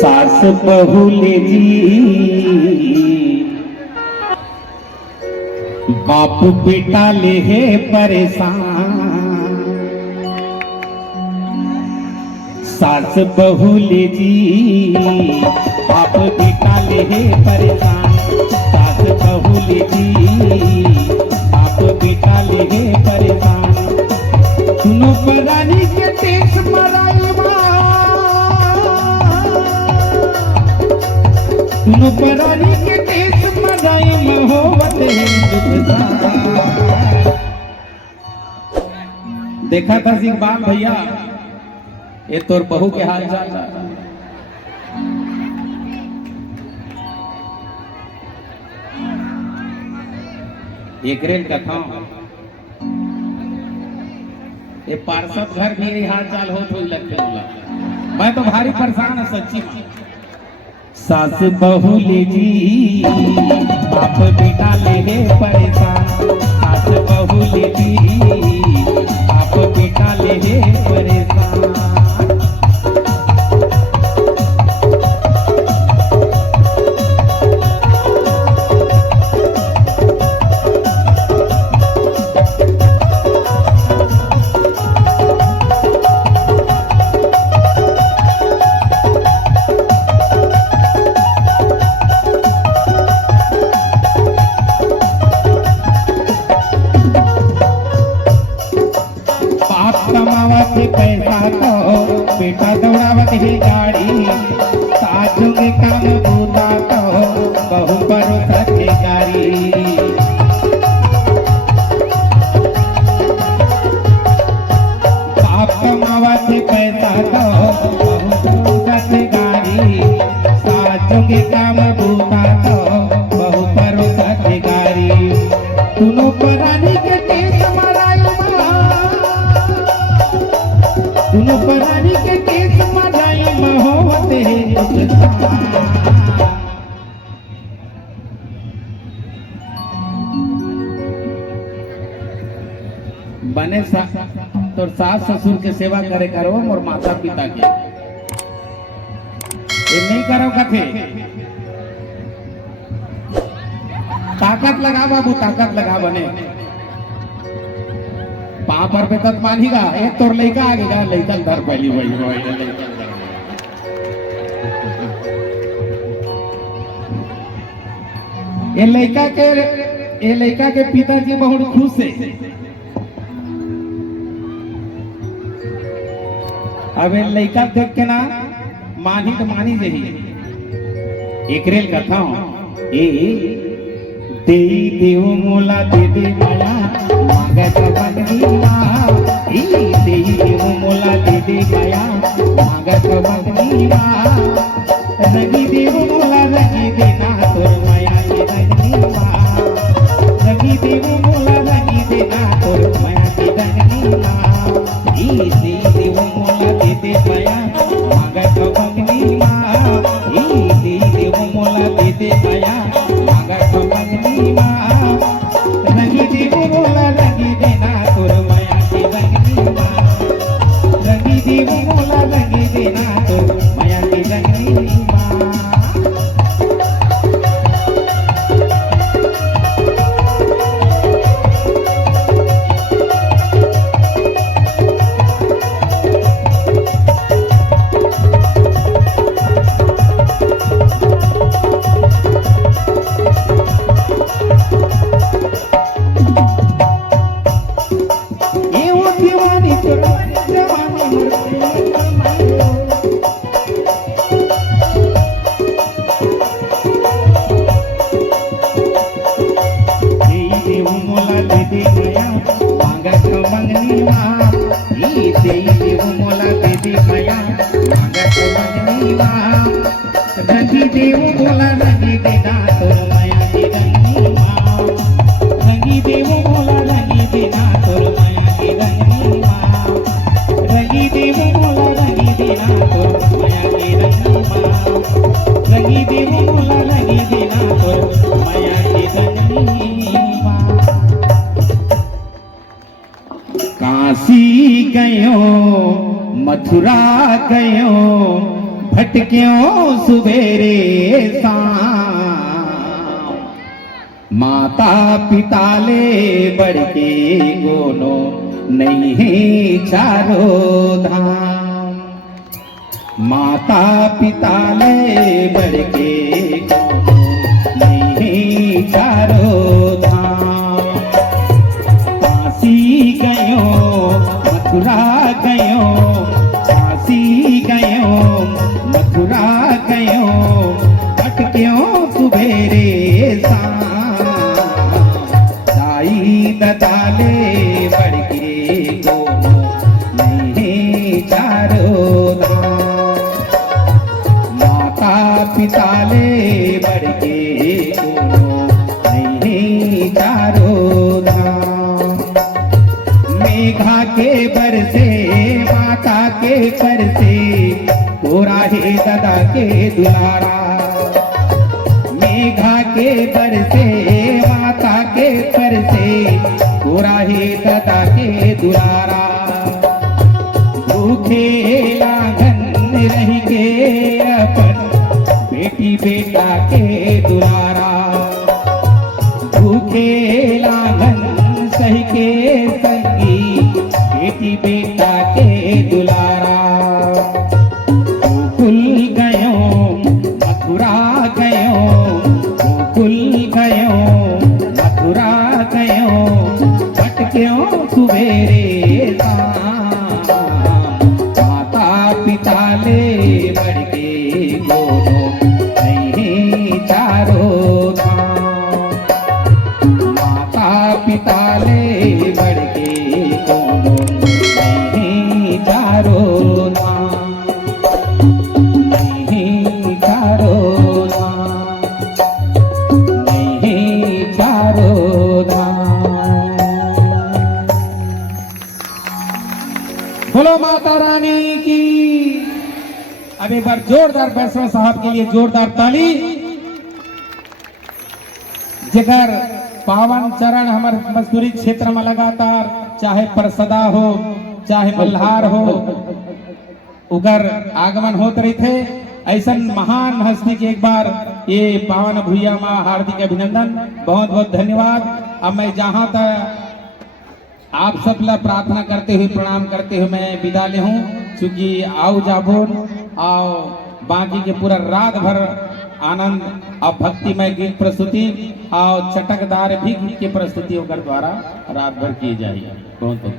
सास बहुले जी बाप बेटा ले है परेशान। सास बहुले जी बाप बेटा ले है परेशान। सास बहुले जी बाप बेटा ले है परेशान। सुनो परानी के टेक्स सुनो परानी के टेक्स मराई महोवत देखा था इकबाल भैया ये तोर बहू के हाल चाल एक रेल कथा ये पार्षद घर भी हाल चाल हो तो लगते मैं तो भारी परेशान है सच्ची। सास बहुले जी बाप बेटा ले है परेशान। सास बहुले जी बाप बेटा ले है परेशान। पैसा तो बेटा दौड़ावत है गाड़ी। सासू के काम बूता तो बहु भरोसा के गाड़ी। बाप कमावत है पैसा तो बहु भरोसा के गाड़ी। सासू के काम बूता तो बहु भरोसा के गाड़ी। सुनो परानी के टेस्ट सुनो परानी के केस मराई महोवत बने तो सास ससुर के सेवा करे करो और माता पिता के ये नहीं करो कथे। ताकत लगा बाबू ताकत लगा बने पर पे तक मानेगा एक तोर लड़का आगेगा लड़का घर पहली वही ये लड़का के पिताजी बहुत खुश है। अब ये लड़का देख के ना मानी तो मानी जही एक रेल कथा ए दे देव मोला दे दे माया मांगत बंदनीवा। ई दे देव मोला दे दे माया मांगत बंदनीवा। रंगी देव मोला रंगी देना तोर माया के रंगनीवा। रंगी देव मोला रंगी देना तोर माया के रंगनीवा। ई दे देव मोला दे दे माया मांगत बंदनीवा। ई दे देव मोला दे दे माया मांगत बंदनीवा। रंगी देव मोला रंगी देना तोर माया के रंगनीवा। रंगी देव मोला रंगी देना तोर माया के रंगनीवा। रंगी देव मोला रंगी देना तोर माया के रंगनीवा। रंगी देव मोला रंगी देना तोर माया के रंगनीवा। रंगी देव मोला रंगी देना तोर माया के रंगनीवा। रंगी देव मोला रंगी देना तोर माया के रंगनीवा। काशी गयो मथुरा गयो भटक्यों सुबेरे शाम, माता पिता ले बढ़ के गोनो नहीं है चारों धाम, माता पिता ले बढ़ के गोनो नहीं है चारों धाम। काशी गयो मथुरा गयो, काशी गयो मथुरा गयो, भटक्यों सुबेरे शाम, दाई ददाले बढ़ के दोनों नहीं चारों धाम, माता पिता ले बढ़ के दोनों नहीं चारों धाम। मेघा के बरसे माता के परसे, गोरा है दादा के दुलारा, मेघा के बरसे माता के परसे, गोरा है दादा के दुलारा। भूखे लागन रह के अपन बेटी बेटा के दुलारा, भूखे लागन सही के संगी बेटी बेटा के दुलारा। गोकुल गयो मथुरा गयो, गोकुल गयो मथुरा गयो, भटक्यों सुबेरे शाम, माता पिता ले बढ़ के दोनों नहीं चारों धाम, माता पिता ले बढ़ के दोनों नहीं चारों धाम, नहीं चारों धाम, नहीं चारों धाम। बोलो माता रानी की। अब एक बार जोरदार वैष्णव साहब के लिए जोरदार ताली। जगर पावन चरण हमारे मजदूरी क्षेत्र में लगातार, चाहे परसदा हो चाहे मल्हार हो, उगर आगमन होते रही थे। ऐसा महान हस्ती के एक बार ये पावन भूया माँ हार्दिक अभिनंदन, बहुत बहुत धन्यवाद। अब मैं जहां तक आप सब ला प्रार्थना करते हुए प्रणाम करते हुए मैं विदा ले हूँ, क्योंकि आओ जाबोन आओ बाकी के पूरा रात भर आनंद और भक्तिमय गीत प्रस्तुति और चटकदार भी गीत की प्रस्तुति होकर द्वारा रात भर की जाएगी। बहुत बहुत